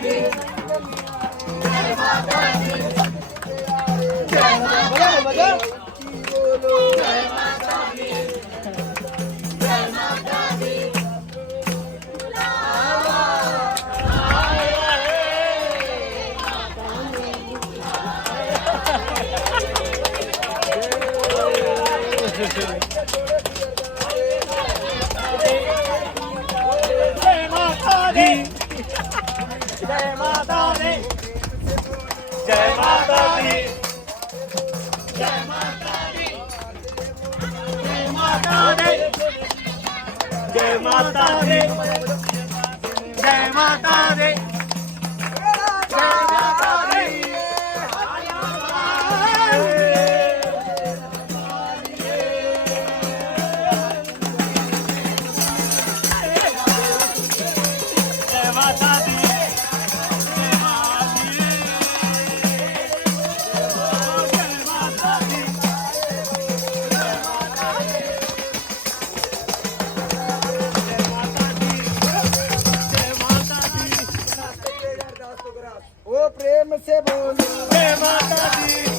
जय माता दी, जय माता दी, जय माता दी, जय माता दी, जय माता दी, जय माता दी, जय माता दी। ओ प्रेम से बोलो जय माता दी।